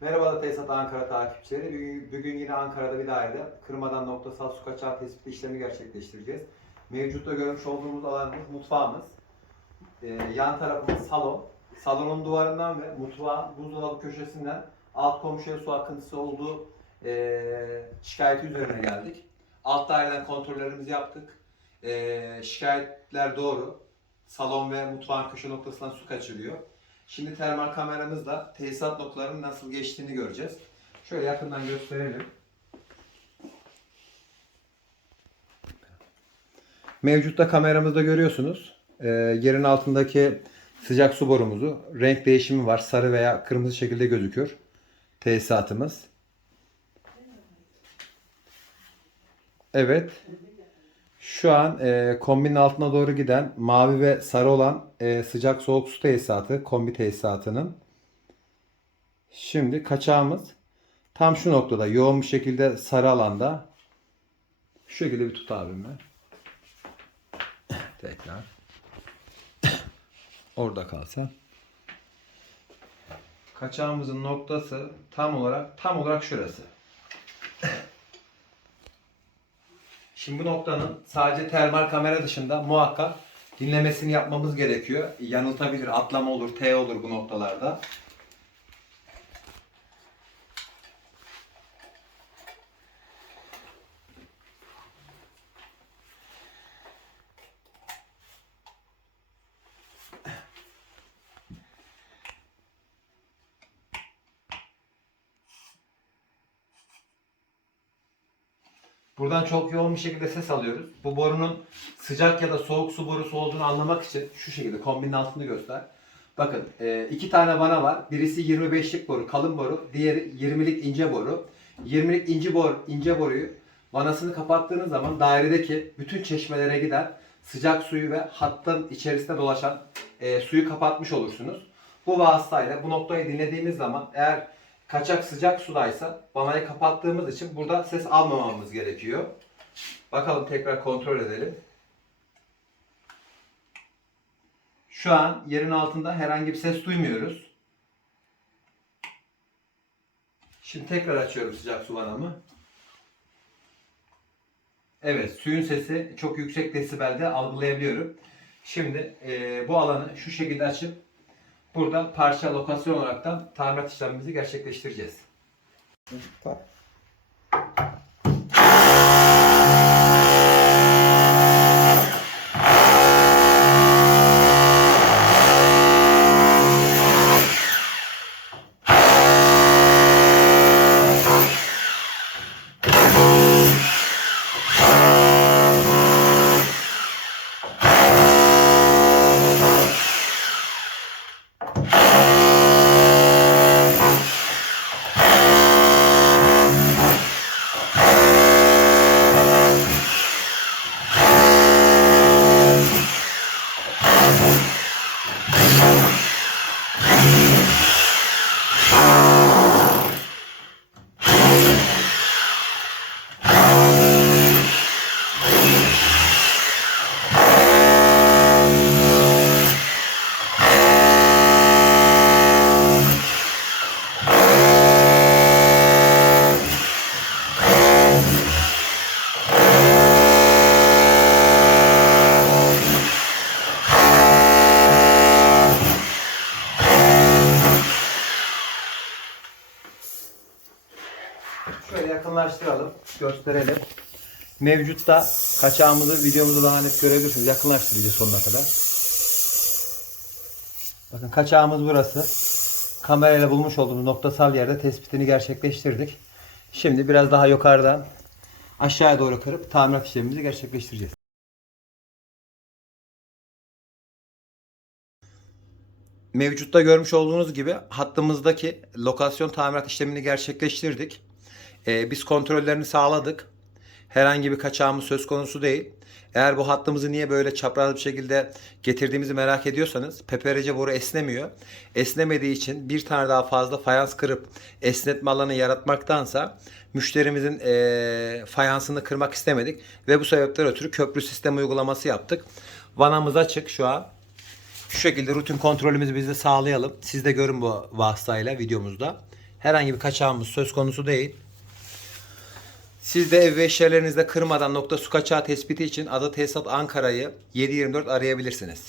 Merhaba Tesisat Ankara takipçileri. Bugün, yine Ankara'da bir dairede kırmadan noktasal su kaçağı tespiti işlemi gerçekleştireceğiz. Mevcutta görmüş olduğumuz alanımız mutfağımız. Ee, yan tarafımız salon. Salonun duvarından ve mutfağın buzdolabı köşesinden alt komşuya su akıntısı olduğu ee, şikayeti üzerine geldik. Alt daireden kontrollerimizi yaptık. Ee, şikayetler doğru. Salon ve mutfağın köşe noktasından su kaçırıyor. Şimdi termal kameramızla tesisat noktalarının nasıl geçtiğini göreceğiz. Şöyle yakından gösterelim. Mevcutta kameramızda görüyorsunuz. Ee, yerin altındaki sıcak su borumuzu. Renk değişimi var. Sarı veya kırmızı şekilde gözüküyor. Tesisatımız. Evet. Şu an e, kombinin altına doğru giden mavi ve sarı olan e, sıcak soğuk su tesisatı, kombi tesisatının. Şimdi kaçağımız tam şu noktada yoğun bir şekilde sarı alanda. Şu şekilde bir tut abim ben. Tekrar. Orada kalsa. Kaçağımızın noktası tam olarak tam olarak şurası. Şimdi bu noktanın sadece termal kamera dışında muhakkak dinlemesini yapmamız gerekiyor. Yanıltabilir, atlama olur, T olur bu noktalarda. Buradan çok yoğun bir şekilde ses alıyoruz. Bu borunun sıcak ya da soğuk su borusu olduğunu anlamak için şu şekilde kombinin altını göster. Bakın e, iki tane vana var. Birisi 25'lik boru, kalın boru. Diğeri 20'lik ince boru. 20'lik ince bor, ince boruyu vanasını kapattığınız zaman dairedeki bütün çeşmelere giden sıcak suyu ve hattın içerisinde dolaşan e, suyu kapatmış olursunuz. Bu vasıtayla bu noktayı dinlediğimiz zaman eğer kaçak sıcak sudaysa vanayı kapattığımız için burada ses almamamız gerekiyor. Bakalım tekrar kontrol edelim. Şu an yerin altında herhangi bir ses duymuyoruz. Şimdi tekrar açıyorum sıcak su vanamı. Evet, suyun sesi çok yüksek desibelde algılayabiliyorum. Şimdi eee, bu alanı şu şekilde açıp burada parça lokasyon olaraktan tamirat işlemimizi gerçekleştireceğiz. Şöyle yakınlaştıralım, gösterelim. Mevcutta kaçağımızı videomuzda daha net görebilirsiniz. Yakınlaştıracağız sonuna kadar. Bakın kaçağımız burası. Kamerayla bulmuş olduğumuz noktasal yerde tespitini gerçekleştirdik. Şimdi biraz daha yukarıdan aşağıya doğru kırıp tamirat işlemimizi gerçekleştireceğiz. Mevcutta görmüş olduğunuz gibi hattımızdaki lokasyon tamirat işlemini gerçekleştirdik. Ee, biz kontrollerini sağladık. Herhangi bir kaçağımız söz konusu değil. Eğer bu hattımızı niye böyle çapraz bir şekilde getirdiğimizi merak ediyorsanız PPRC boru esnemiyor. Esnemediği için bir tane daha fazla fayans kırıp esnetme alanı yaratmaktansa müşterimizin eee, fayansını kırmak istemedik ve bu sebepten ötürü köprü sistem uygulaması yaptık. Vanamız açık şu an. Şu şekilde rutin kontrolümüzü biz de sağlayalım. Siz de görün bu vasıtayla videomuzda. Herhangi bir kaçağımız söz konusu değil. Siz de ev ve eşyalarınızda kırmadan nokta su kaçağı tespiti için Ada Tesisat Ankara'yı 724 arayabilirsiniz.